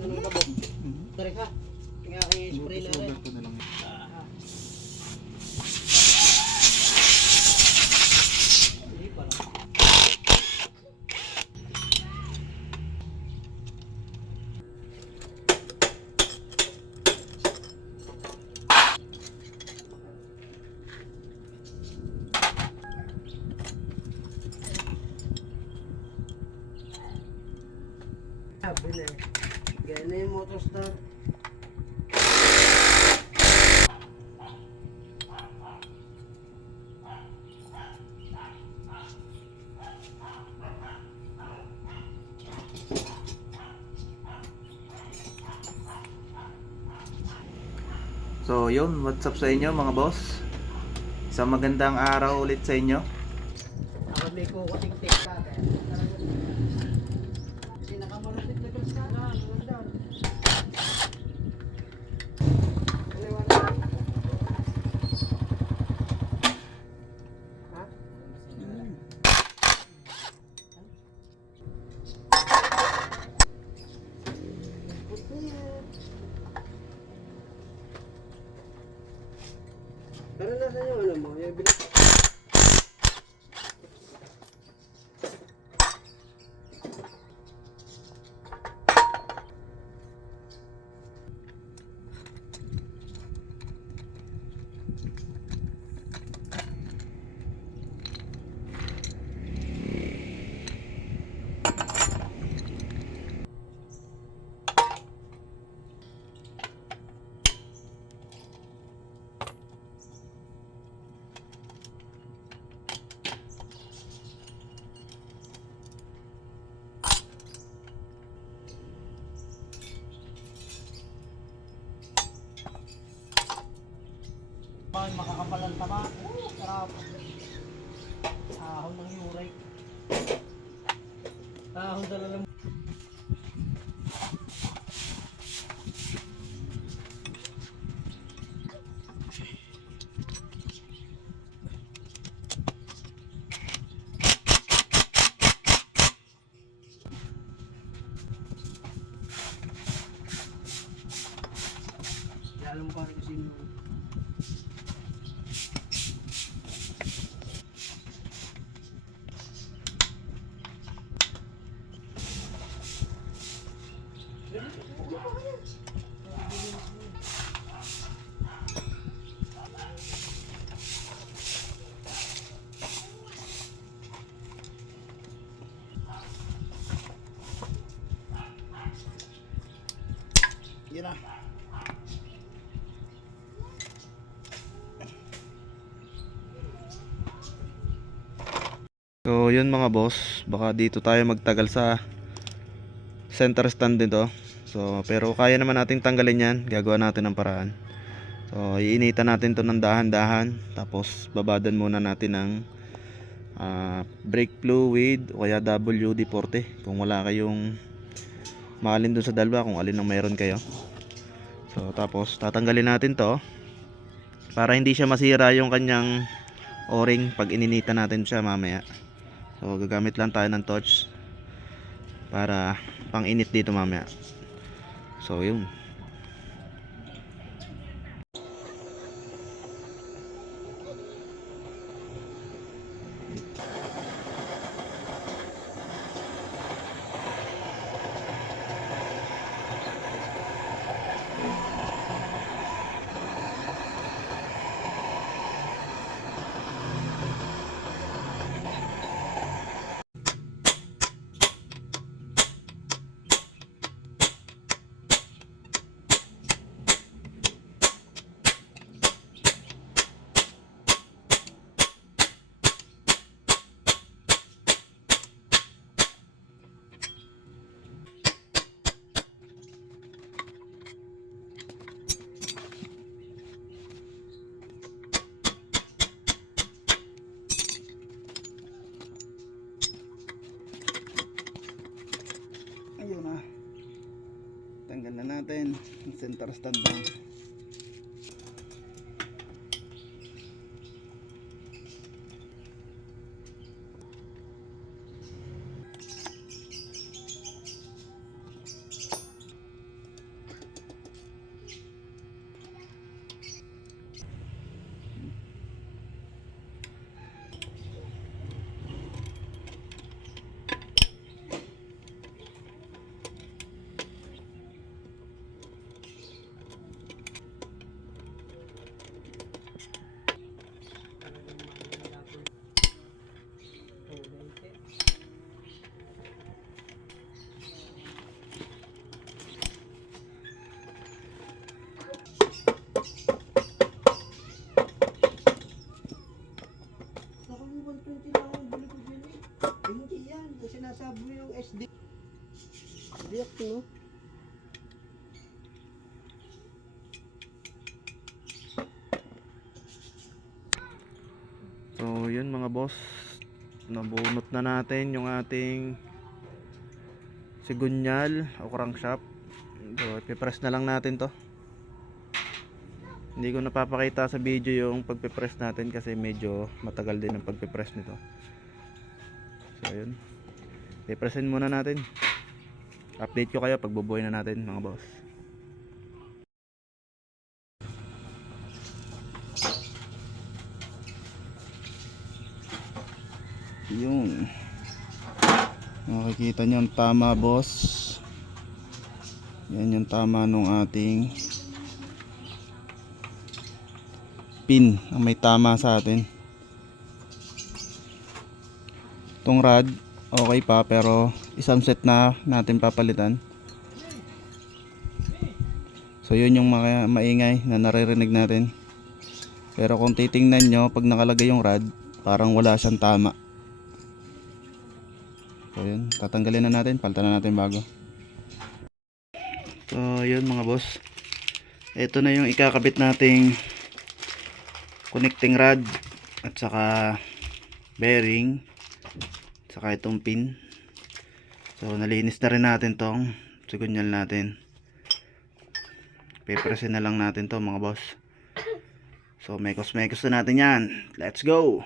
ano ng kabog. Tara ka. Kaya ay spray na rin. Protostar. So yun, what's up sa inyo mga boss? Isang magandang araw ulit sa inyo. Ako may kukutik-tik ka. kaya talaga- Pinakamalupit na kalsada. Ang ganda. Kaliwa na. Ha? Pero nasa yung ano mo? Yung bilis Bakit makakapal ang tama? Oo, sarap. Ahon ng yurik. Ahon dala ng... Alam ko rin kasi yung... Yun. So yun mga boss, baka dito tayo magtagal sa center stand dito. So pero kaya naman nating tanggalin yan, gagawa natin ng paraan. So iinitan natin to ng dahan-dahan, tapos babadan muna natin ng ah, brake fluid o kaya WD-40 kung wala kayong maalin dun sa dalawa kung alin ang meron kayo. So tapos tatanggalin natin to para hindi siya masira yung kanyang o-ring pag ininitan natin siya mamaya. So gagamit lang tayo ng torch para pang init dito mamaya. So yun. Natin center stand lang. No? So, yun mga boss. Nabunot na natin yung ating sigunyal o crankshaft. So, ipipress na lang natin to. Hindi ko napapakita sa video yung pagpipress natin kasi medyo matagal din ang pagpipress nito. So, yun. Ipressin muna natin. Update ko kayo pag bubuhay na natin mga boss. Yun. Makikita nyo ang tama boss. Yan yung tama nung ating pin ang may tama sa atin. Itong rod okay pa pero isang set na natin papalitan. So yun yung mga maingay na naririnig natin. Pero kung titingnan nyo pag nakalagay yung rod parang wala siyang tama. So yun, tatanggalin na natin, palitan na natin bago. So yun mga boss. Ito na yung ikakabit nating connecting rod at saka bearing saka itong pin. So nalinis na rin natin tong sigunyal natin. Pepresin na lang natin to mga boss. So mekos mekos na natin yan. Let's go!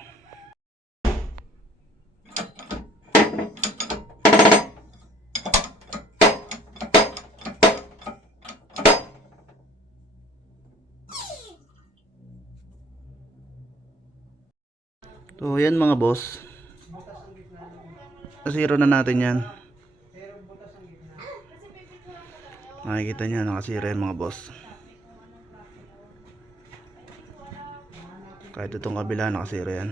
So yan mga boss. Zero na natin yan. Makikita nyo nakasira yan mga boss. Kahit itong kabila nakasira yan.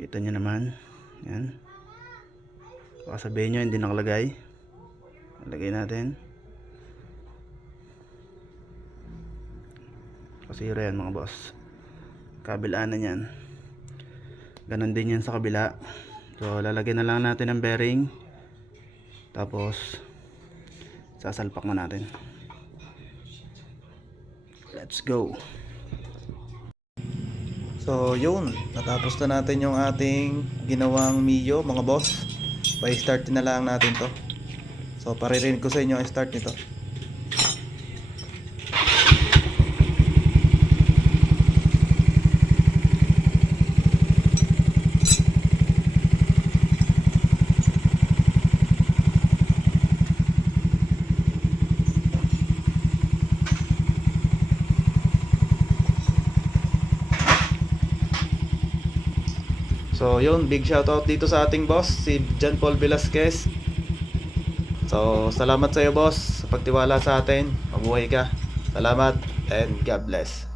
Kita nyo naman. Yan. Baka sabihin nyo hindi nakalagay. Lagay natin. Kasira yan mga boss. Kabilaan na yan. Ganon din yan sa kabila. So lalagyan na lang natin ng bearing. Tapos sasalpak na natin. Let's go. So yun, natapos na natin yung ating ginawang Mio mga boss. Pa-start na lang natin to. So paririnig ko sa inyo ang start nito. So yun, big shoutout dito sa ating boss, si John Paul Velasquez. So salamat sa iyo boss sa pagtiwala sa atin. Mabuhay ka. Salamat and God bless.